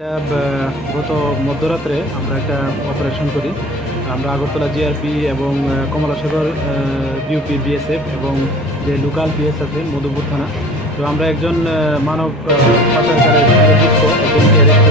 এটা গত মধ্যরাত্রে আমরা একটা অপারেশন করি। আমরা আগরতলা জিআরপি এবং কমলাসাগর বিউপি বিএসএফ এবং যে লোকাল পিএস আছে মধুপুর থানা। তো আমরা একজন মানব পাচারকারীর সঙ্গে যুক্ত একজনকে অ্যারেস্ট